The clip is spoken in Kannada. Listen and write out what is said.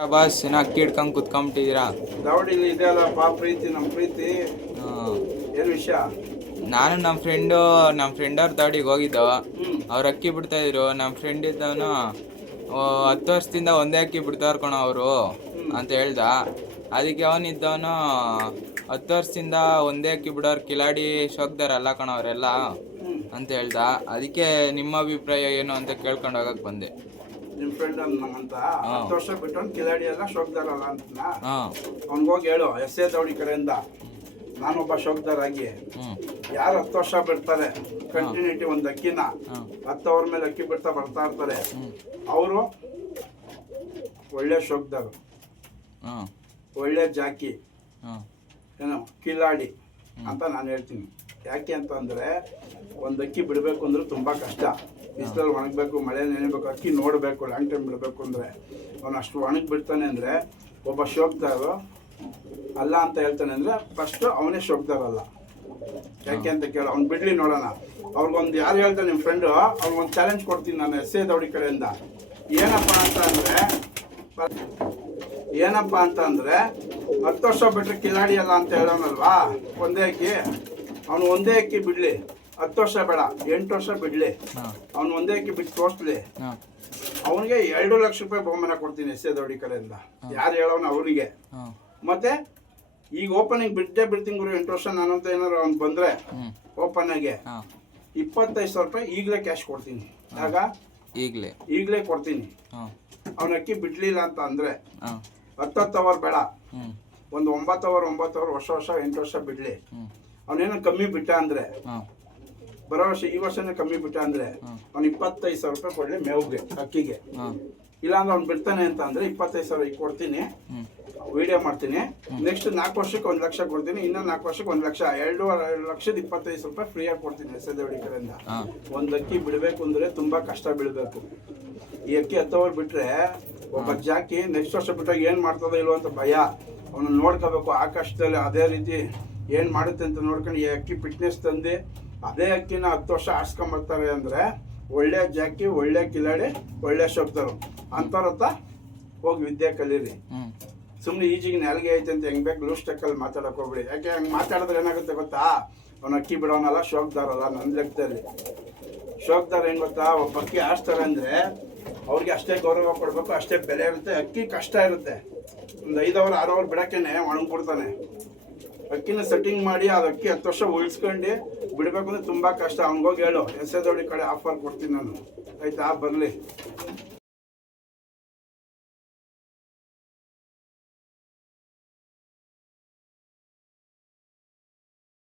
ಬಾಸ್ ಅಕ್ಕಿ ಹಿಡ್ಕೊಂಡ್ ಕುತ್ಕೊಂಬಿಟ್ಟಿದ್ದೀರಾ? ದಾವಡಿಲಿ ಇದೆ ಅಲ್ಲಪ್ಪ ಪ್ರೀತಿ, ನಮ್ಮ ಪ್ರೀತಿ. ಏನು ವಿಷಯ? ನಾನು ನಮ್ಮ ಫ್ರೆಂಡ್ ಅವ್ರ ದಾವಡಿಗೆ ಹೋಗಿದ್ದೋ. ಅವ್ರು ಅಕ್ಕಿ ಬಿಡ್ತಾ ಇದ್ರು. ನಮ್ಮ ಫ್ರೆಂಡ್ ಇದ್ದವನು 10 ವರ್ಷದಿಂದ ಒಂದೇ ಅಕ್ಕಿ ಬಿಡ್ತಾವ್ರ ಕಣ ಅವರು ಅಂತ ಹೇಳ್ದ. ಅದಕ್ಕೆ ಅವನಿದ್ದವನು 10 ವರ್ಷದಿಂದ ಒಂದೇ ಅಕ್ಕಿ ಬಿಡೋರು ಕಿಲಾಡಿ ಶೋಕ್ದಾರಲ್ಲ ಕಣ ಅವರೆಲ್ಲ ಅಂತ ಹೇಳ್ದ. ಅದಕ್ಕೆ ನಿಮ್ಮ ಅಭಿಪ್ರಾಯ ಏನು ಅಂತ ಕೇಳ್ಕೊಂಡು ಹೋಗಕ್ಕೆ ಬಂದೆ. ನಿಮ್ಮ ಫ್ರೆಂಡ್ ಅಂತ 10 ವರ್ಷ ಬಿಟ್ಟು ಕಿಲಾಡಿ ಎಲ್ಲ ಶೋಕ್ದಾರಲ್ಲ ಅಂತ ಅವ್ನಿಗೋಗಿ ಹೇಳು. ಎಸ್ ಎ ದೌಡಿ ಕಡೆಯಿಂದ ನಾನೊಬ್ಬ ಶೋಕ್ದಾರ್ ಆಗಿ ಯಾರು 10 ವರ್ಷ ಬಿಡ್ತಾರೆ ಕಂಟಿನ್ಯೂಟಿ ಒಂದು ಅಕ್ಕಿನ 10 ಅವರ್ ಮೇಲೆ ಅಕ್ಕಿ ಬಿಡ್ತಾ ಬರ್ತಾ ಇರ್ತಾರೆ, ಅವರು ಒಳ್ಳೆ ಶೋಕ್ದಾರ್, ಒಳ್ಳೆ ಜಾಕಿ, ಏನೋ ಕಿಲಾಡಿ ಅಂತ ನಾನು ಹೇಳ್ತೀನಿ. ಯಾಕೆ ಅಂತಂದರೆ ಒಂದು ಅಕ್ಕಿ ಬಿಡಬೇಕು ಅಂದ್ರೆ ತುಂಬ ಕಷ್ಟ. ಬಿಸಿಲಲ್ಲಿ ಒಣಗಬೇಕು, ಮಳೆ ನೆನೆಬೇಕು, ಅಕ್ಕಿ ನೋಡಬೇಕು, ಲಾಂಗ್ ಟೈಮ್ ಬಿಡಬೇಕು ಅಂದರೆ ಅವನು ಅಷ್ಟು ಒಣಗಿ ಬಿಡ್ತಾನೆ ಅಂದರೆ ಒಬ್ಬ ಶೋಕ್ದಾರು ಅಲ್ಲ ಅಂತ ಹೇಳ್ತಾನೆ ಅಂದರೆ ಫಸ್ಟು ಅವನೇ ಶೋಕ್ದಾರಲ್ಲ. ಯಾಕೆ ಅಂತ ಕೇಳೋ, ಅವ್ನು ಬಿಡಲಿ ನೋಡೋಣ. ಅವ್ರಿಗೊಂದು ಯಾರು ಹೇಳ್ತಾನೆ ನಿಮ್ಮ ಫ್ರೆಂಡು, ಅವ್ರಿಗೊಂದು ಚಾಲೆಂಜ್ ಕೊಡ್ತೀನಿ ನಾನು ಎಸ್ ಎ ದೌಡಿ ಕಡೆಯಿಂದ. ಏನಪ್ಪ ಅಂತ ಅಂದರೆ 10 ವರ್ಷ ಬಿಟ್ಟರೆ ಕಿಲಾಡಿ ಅಲ್ಲ ಅಂತ ಹೇಳೋನಲ್ವಾ ಒಂದೇ ಅಕ್ಕಿ. ಅವನು ಒಂದೇ ಅಕ್ಕಿ ಬಿಡಲಿ, 10 ವರ್ಷ ಬೇಡ 8 ವರ್ಷ ಬಿಡಲಿ, ಅವನು ಒಂದೇ ಅಕ್ಕಿ ಬಿಟ್ಟು ತೋರಿಸ್ಲಿ. ಅವನಿಗೆ 2 ಲಕ್ಷ ರೂಪಾಯಿ ಬಹುಮಾನ ಕೊಡ್ತೀನಿ ಎಸ್ ಎ ದೌಡಿ ಕಡೆಯಿಂದ. ಯಾರು ಹೇಳೋನು ಅವರಿಗೆ. ಮತ್ತೆ ಈಗ ಓಪನಿಂಗ್ ಬಿಡ್ತೀನಿ ಗುರು 8 ವರ್ಷ ನಾನಂತ ಏನಾರು ಅವ್ನು ಬಂದರೆ ಓಪನ್ನಾಗೆ 25,000 ರೂಪಾಯಿ ಈಗಲೇ ಕ್ಯಾಶ್ ಕೊಡ್ತೀನಿ. ಆಗ ಈಗಲೇ ಕೊಡ್ತೀನಿ. ಅವನ ಅಕ್ಕಿ ಬಿಡ್ಲಿಲ್ಲ ಅಂತ ಅಂದರೆ 10 ಅವರ್ ಬೇಡ, ಒಂದು 9 ಅವರ್ ವರ್ಷ 8 ವರ್ಷ ಬಿಡಲಿ. ಅವನೇನೋ ಕಮ್ಮಿ ಬಿಟ್ಟ ಅಂದರೆ ಬರೋ ವರ್ಷ ಈ ವರ್ಷನೇ ಕಮ್ಮಿ ಬಿಟ್ಟ ಅಂದರೆ ಅವ್ನು 25,000 ರೂಪಾಯಿ ಕೊಡಲಿ ಮೇವ್ಗೆ, ಅಕ್ಕಿಗೆ. ಇಲ್ಲಾಂದ್ರೆ ಅವ್ನು ಬಿಡ್ತಾನೆ ಅಂತ ಅಂದರೆ 25,000 ಈಗ ಕೊಡ್ತೀನಿ, ವಿಡಿಯೋ ಮಾಡ್ತೀನಿ. ನೆಕ್ಸ್ಟ್ 4 ವರ್ಷಕ್ಕೆ 1 ಲಕ್ಷ ಕೊಡ್ತೀನಿ, ಇನ್ನೂ 4 ವರ್ಷಕ್ಕೆ 1 ಲಕ್ಷ, 2,25,000 ರೂಪಾಯಿ ಫ್ರೀಯಾಗಿ ಕೊಡ್ತೀನಿ ಎಸ್ ಎ ದೌಡಿ ಕಡೆಯಿಂದ. ಒಂದು ಅಕ್ಕಿ ಬಿಡಬೇಕು ಅಂದರೆ ತುಂಬ ಕಷ್ಟ ಬೀಳಬೇಕು. ಈ ಅಕ್ಕಿ 10 ಅವರ್ ಬಿಟ್ಟರೆ ಒಬ್ಬ ಜಾಕಿ ನೆಕ್ಸ್ಟ್ ವರ್ಷ ಬಿಟ್ಟಾಗ ಏನು ಮಾಡ್ತದೋ ಇಲ್ವೋ ಅಂತ ಭಯ. ಅವನು ನೋಡ್ಕೋಬೇಕು. ಆ ಕಷ್ಟದಲ್ಲಿ ಅದೇ ರೀತಿ ಏನು ಮಾಡುತ್ತೆ ಅಂತ ನೋಡ್ಕೊಂಡು ಈ ಅಕ್ಕಿ ಫಿಟ್ನೆಸ್ ತಂದು ಅದೇ ಅಕ್ಕಿನ 10 ವರ್ಷ ಆಡ್ಸ್ಕೊಂಬರ್ತಾರೆ ಅಂದರೆ ಒಳ್ಳೆ ಜಾಕಿ, ಒಳ್ಳೆ ಕಿಲಾಡಿ, ಒಳ್ಳೆ ಶೋಕ್ತರು ಅಂಥವ್ರ ಹತ್ರ ಹೋಗಿ ವಿದ್ಯೆ ಕಲೀರಿ. ಸುಮ್ಮನೆ ಈಜಿಗೆ ನೆಲಗೆ ಐತೆ ಅಂತ ಹೆಂಗೆ ಬೇಕು ಲೂಸ್ ಟೆಕ್ಕಲ್ಲಿ ಮಾತಾಡೋಕೆ ಹೋಗ್ಬಿಡಿ. ಯಾಕೆ ಹಂಗೆ ಮಾತಾಡಿದ್ರೆ ಏನಾಗುತ್ತೆ ಗೊತ್ತಾ, ಅವನು ಅಕ್ಕಿ ಬಿಡೋನಲ್ಲ, ಶೋಕ್ದಾರಲ್ಲ. ನನ್ನ ಲೆಕ್ಕದಲ್ಲಿ ಶೋಕ್ದಾರ್ ಏನು ಗೊತ್ತಾ, ಒಬ್ಬ ಅಕ್ಕಿ ಆಡ್ಸ್ತಾರೆ ಅಂದರೆ ಅವ್ರಿಗೆ ಅಷ್ಟೇ ಗೌರವ ಕೊಡಬೇಕು, ಅಷ್ಟೇ ಬೆಲೆ ಇರುತ್ತೆ. ಅಕ್ಕಿ ಕಷ್ಟ ಇರುತ್ತೆ. ಒಂದು 5 ಅವರ್ 6 ಅವರ್ ಬಿಡೋಕ್ಕೇನೆ ಒಣಗ್ಬಿಡ್ತಾನೆ. ಅಕ್ಕಿನ ಸೆಟ್ಟಿಂಗ್ ಮಾಡಿ ಅದು ಅಕ್ಕಿ 10 ವರ್ಷ ಉಳಿಸ್ಕೊಂಡು ಬಿಡಬೇಕು ಅಂದರೆ ತುಂಬ ಕಷ್ಟ. ಅವ್ನಿಗೋಗಿ ಹೇಳು, ಎಸ್ ಎ ದೌಡಿ ಕಡೆ ಆಫರ್ ಕೊಡ್ತೀನಿ ನಾನು, ಆಯಿತಾ? ಬರಲಿ.